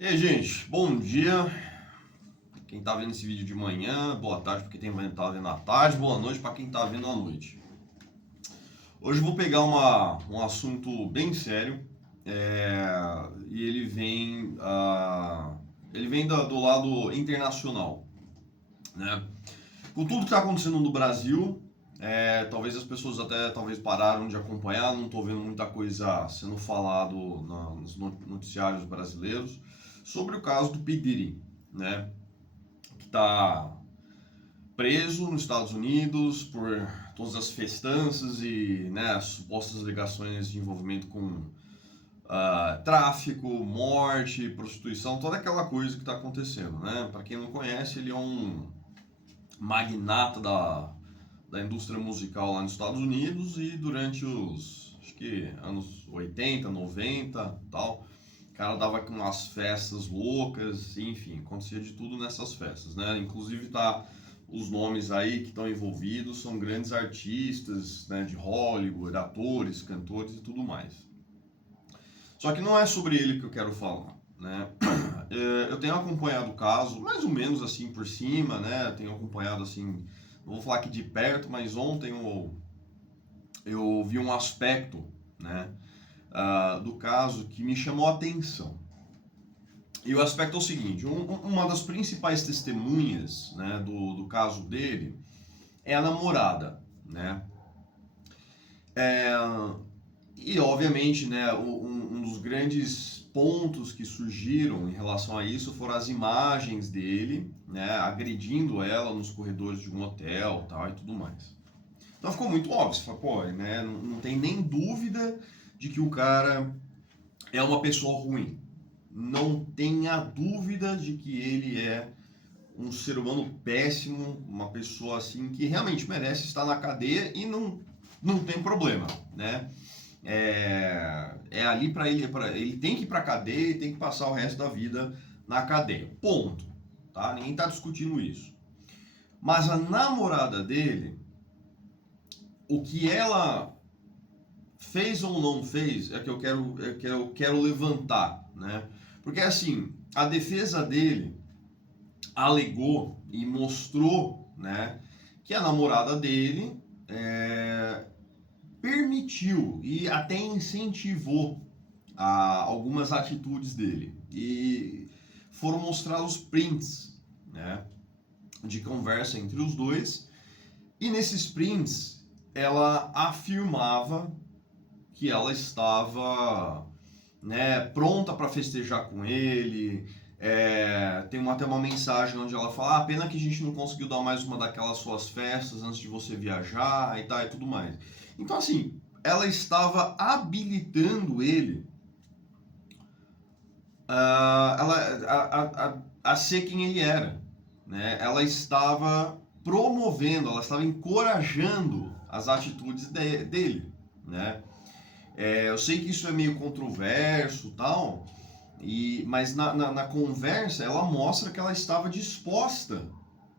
E aí, gente, bom dia. Quem tá vendo esse vídeo de manhã, boa tarde pra quem tá vendo à tarde, boa noite pra quem tá vendo à noite. Hoje eu vou pegar um assunto bem sério e ele vem do lado internacional, né? Com tudo que está acontecendo no Brasil, talvez as pessoas até pararam de acompanhar, não estou vendo muita coisa sendo falado nos noticiários brasileiros sobre o caso do P. Diddy, né? Que está preso nos Estados Unidos por todas as festanças e, né, as supostas ligações de envolvimento com tráfico, morte, prostituição, toda aquela coisa que está acontecendo, né? Para quem não conhece, ele é um magnata da indústria musical lá nos Estados Unidos e durante acho que anos 80, 90 tal, o cara dava com umas festas loucas, enfim, acontecia de tudo nessas festas, né? Inclusive os nomes aí que estão envolvidos são grandes artistas, né, de Hollywood, atores, cantores e tudo mais. Só que não é sobre ele que eu quero falar, né? Eu tenho acompanhado o caso, mais ou menos assim por cima, né? Tenho acompanhado assim, não vou falar aqui de perto, mas ontem eu vi um aspecto, né, do caso que me chamou a atenção. E o aspecto é o seguinte: uma das principais testemunhas, né, do caso dele é a namorada, né? É, e obviamente, né, um dos grandes pontos que surgiram em relação a isso foram as imagens dele, né, agredindo ela nos corredores de um hotel, tal e tudo mais. Então ficou muito óbvio, você fala, pô, né, não tem nem dúvida de que o cara é uma pessoa ruim. Não tenha dúvida de que ele é um ser humano péssimo, uma pessoa assim que realmente merece estar na cadeia e não tem problema, né? Ali para ele tem que ir para cadeia e tem que passar o resto da vida na cadeia. Ponto, tá? Ninguém tá discutindo isso. Mas a namorada dele, o que ela fez ou não fez é que eu quero levantar, né? Porque assim, a defesa dele alegou e mostrou, né, que a namorada dele permitiu e até incentivou algumas atitudes dele. E foram mostrados prints, né, de conversa entre os dois. E nesses prints, ela afirmava que ela estava, né, pronta para festejar com ele. Tem até uma mensagem onde ela fala: pena que a gente não conseguiu dar mais uma daquelas suas festas antes de você viajar e tal e tudo mais. Então, assim, ela estava habilitando ele a ser quem ele era, né? Ela estava promovendo, ela estava encorajando as atitudes dele, né? Eu sei que isso é meio controverso, tal, mas na conversa ela mostra que ela estava disposta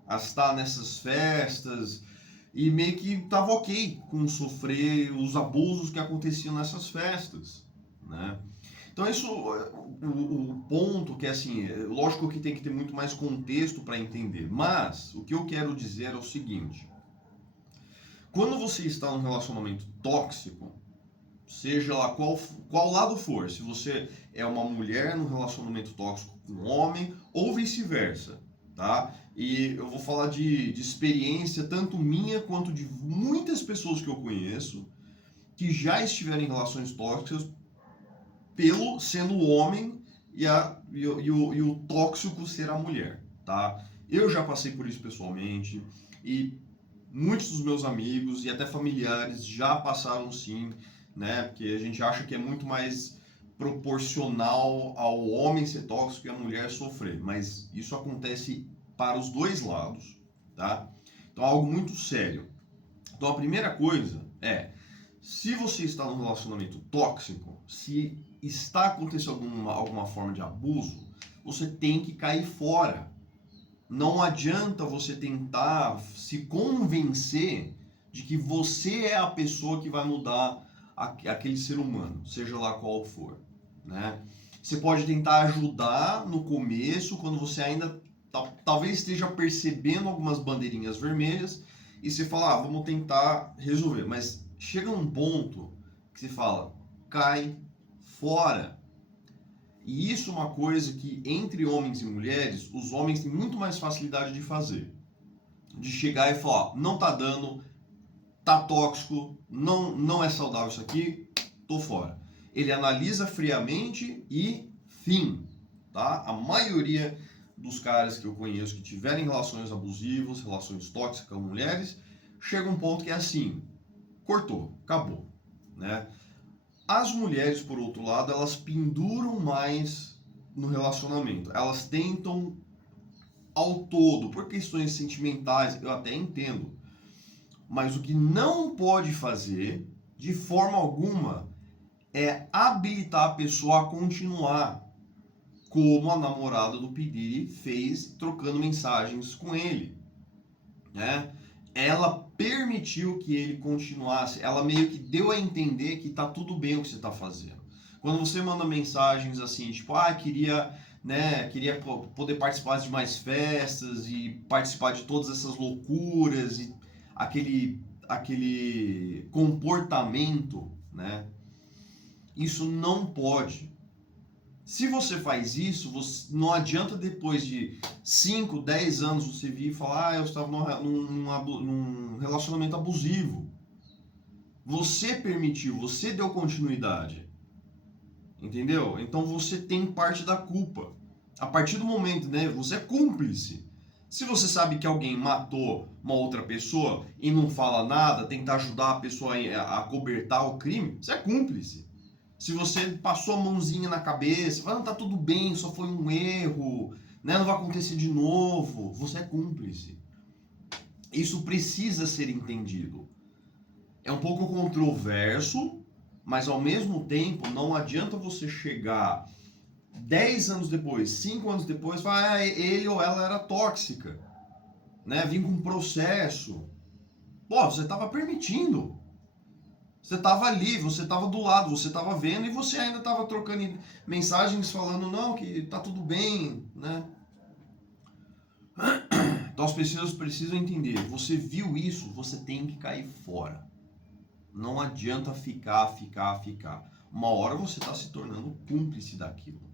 a estar nessas festas e meio que estava ok com sofrer os abusos que aconteciam nessas festas, né? Então isso, o ponto que é assim, lógico que tem que ter muito mais contexto para entender, mas o que eu quero dizer é o seguinte: quando você está num relacionamento tóxico, seja lá qual lado for, se você é uma mulher num relacionamento tóxico com um homem ou vice-versa, tá? E eu vou falar de experiência tanto minha quanto de muitas pessoas que eu conheço que já estiveram em relações tóxicas pelo sendo o homem e o tóxico ser a mulher, tá? Eu já passei por isso pessoalmente e muitos dos meus amigos e até familiares já passaram sim, né? Porque a gente acha que é muito mais proporcional ao homem ser tóxico e a mulher sofrer, mas isso acontece para os dois lados, tá? Então é algo muito sério. Então a primeira coisa é: se você está num relacionamento tóxico, se está acontecendo alguma forma de abuso, você tem que cair fora. Não adianta você tentar se convencer de que você é a pessoa que vai mudar aquele ser humano, seja lá qual for, né? Você pode tentar ajudar no começo, quando você ainda talvez esteja percebendo algumas bandeirinhas vermelhas, e você fala, vamos tentar resolver. Mas chega num ponto que você fala, cai fora. E isso é uma coisa que, entre homens e mulheres, os homens têm muito mais facilidade de fazer. De chegar e falar, não tá dando, tá tóxico, não é saudável isso aqui, tô fora. Ele analisa friamente e fim, tá? A maioria dos caras que eu conheço que tiverem relações abusivas, relações tóxicas com mulheres, chega um ponto que é assim, cortou, acabou, né? As mulheres, por outro lado, elas penduram mais no relacionamento. Elas tentam ao todo, por questões sentimentais, eu até entendo. Mas o que não pode fazer, de forma alguma, é habilitar a pessoa a continuar como a namorada do P. Diddy fez, trocando mensagens com ele, né? Ela permitiu que ele continuasse, ela meio que deu a entender que tá tudo bem o que você tá fazendo. Quando você manda mensagens assim, tipo, queria, né, queria poder participar de mais festas e participar de todas essas loucuras e aquele comportamento, né? Isso não pode. Se você faz isso, não adianta depois de 5, 10 anos você vir e falar, eu estava num relacionamento abusivo. Você permitiu, você deu continuidade. Entendeu? Então você tem parte da culpa. A partir do momento, né, você é cúmplice. Se você sabe que alguém matou uma outra pessoa e não fala nada, tenta ajudar a pessoa a cobertar o crime, você é cúmplice. Se você passou a mãozinha na cabeça, fala, não, tá tudo bem, só foi um erro, né, não vai acontecer de novo, você é cúmplice. Isso precisa ser entendido. É um pouco controverso, mas ao mesmo tempo não adianta você chegar 10 anos depois, 5 anos depois, e falar, ele ou ela era tóxica, né, vim com um processo. Pô, você estava permitindo. Você estava ali, você estava do lado, você estava vendo e você ainda estava trocando mensagens falando, não, que tá tudo bem, né? Então as pessoas precisam entender, você viu isso, você tem que cair fora. Não adianta ficar. Uma hora você está se tornando cúmplice daquilo.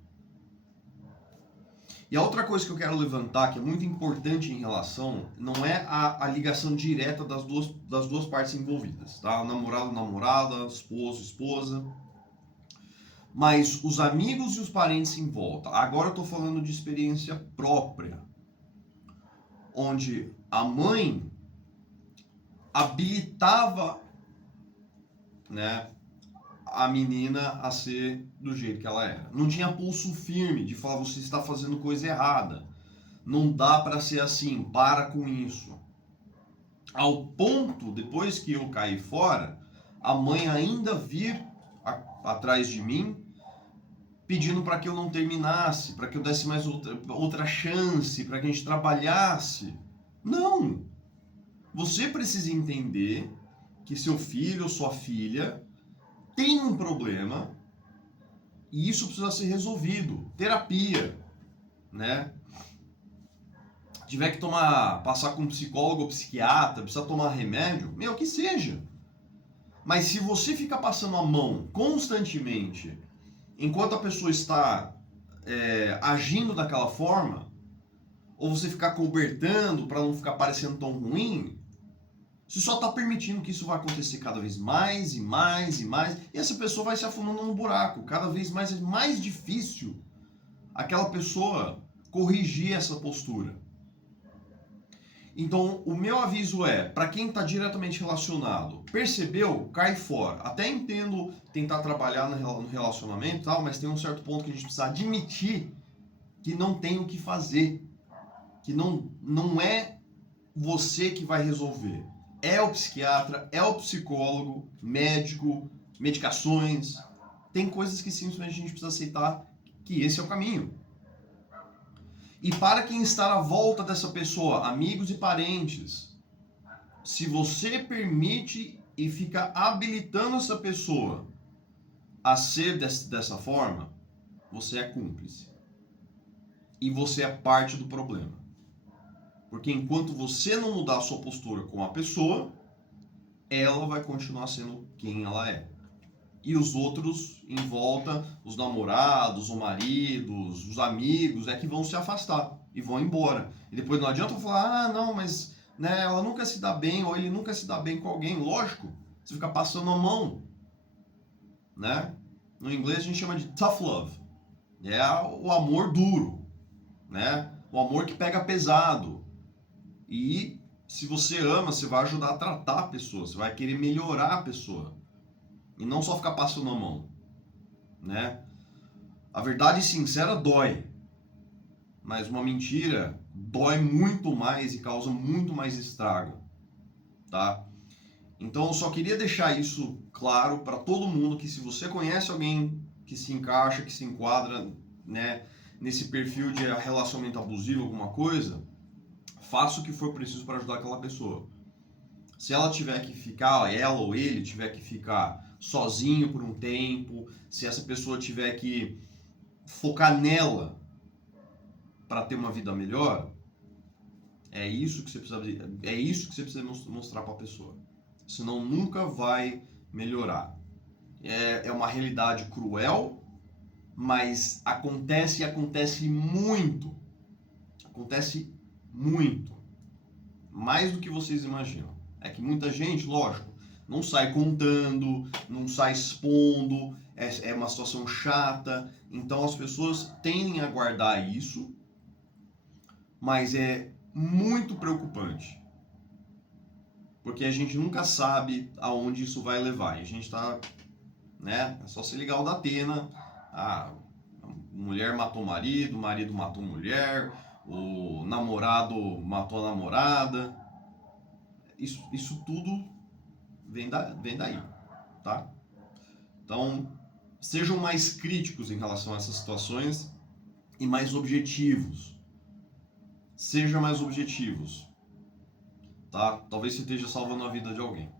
E a outra coisa que eu quero levantar, que é muito importante em relação, não é a ligação direta das duas partes envolvidas, tá? Namorado, namorada, esposo, esposa, mas os amigos e os parentes em volta. Agora eu tô falando de experiência própria, onde a mãe habilitava, né, a menina a ser do jeito que ela era. Não tinha pulso firme de falar, você está fazendo coisa errada. Não dá para ser assim, para com isso. Ao ponto, depois que eu caí fora, a mãe ainda vir atrás de mim, pedindo para que eu não terminasse, para que eu desse mais outra chance, para que a gente trabalhasse. Não! Você precisa entender que seu filho ou sua filha tem um problema e isso precisa ser resolvido. Terapia, né? Tiver que passar com um psicólogo ou psiquiatra, precisa tomar remédio, que seja. Mas se você ficar passando a mão constantemente, enquanto a pessoa está agindo daquela forma, ou você ficar cobertando para não ficar parecendo tão ruim, você só está permitindo que isso vai acontecer cada vez mais e mais e mais, e essa pessoa vai se afundando no buraco. Cada vez mais é mais difícil aquela pessoa corrigir essa postura. Então, o meu aviso é, para quem está diretamente relacionado, percebeu, cai fora. Até entendo tentar trabalhar no relacionamento e tal, mas tem um certo ponto que a gente precisa admitir que não tem o que fazer. Que não é você que vai resolver. É o psiquiatra, é o psicólogo, médico, medicações. Tem coisas que simplesmente a gente precisa aceitar que esse é o caminho. E para quem está à volta dessa pessoa, amigos e parentes, se você permite e fica habilitando essa pessoa a ser dessa forma, você é cúmplice. E você é parte do problema. Porque enquanto você não mudar a sua postura com a pessoa, ela vai continuar sendo quem ela é. E os outros em volta, os namorados, os maridos, os amigos, é que vão se afastar e vão embora. E depois não adianta falar, ah, não, mas né, ela nunca se dá bem, ou ele nunca se dá bem com alguém. Lógico, você fica passando a mão, né? No inglês a gente chama de tough love. É o amor duro, né? O amor que pega pesado. E se você ama, você vai ajudar a tratar a pessoa, você vai querer melhorar a pessoa. E não só ficar passando a mão, né? A verdade sincera dói, mas uma mentira dói muito mais e causa muito mais estrago, tá? Então eu só queria deixar isso claro para todo mundo, que se você conhece alguém que se encaixa, que se enquadra, né, nesse perfil de relacionamento abusivo, alguma coisa, faça o que for preciso para ajudar aquela pessoa. Se ela tiver que ficar, ela ou ele tiver que ficar sozinho por um tempo, se essa pessoa tiver que focar nela para ter uma vida melhor, é isso que você precisa mostrar para a pessoa. Senão nunca vai melhorar. É uma realidade cruel, mas acontece e acontece muito. Acontece muito. Mais do que vocês imaginam. É que muita gente, lógico, não sai contando, não sai expondo, é uma situação chata. Então as pessoas tendem a guardar isso, mas é muito preocupante. Porque a gente nunca sabe aonde isso vai levar. E a gente tá, né? É só se ligar o da Atena. A mulher matou o marido matou a mulher, o namorado matou a namorada. Isso tudo vem daí, tá? Então, sejam mais críticos em relação a essas situações e mais objetivos. Sejam mais objetivos, tá? Talvez você esteja salvando a vida de alguém.